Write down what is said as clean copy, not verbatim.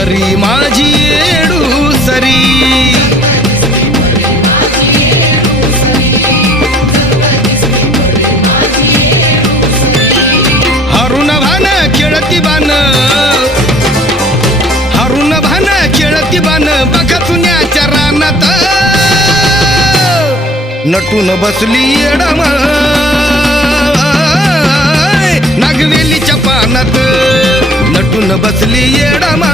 परी माझी येडू सरी हरुण भान खेळती बान हरुण भान खेळती बान बघा चुन्याच्या रानात नटून बसली येडम नागवेलीच्या पानात नटून बसली येडम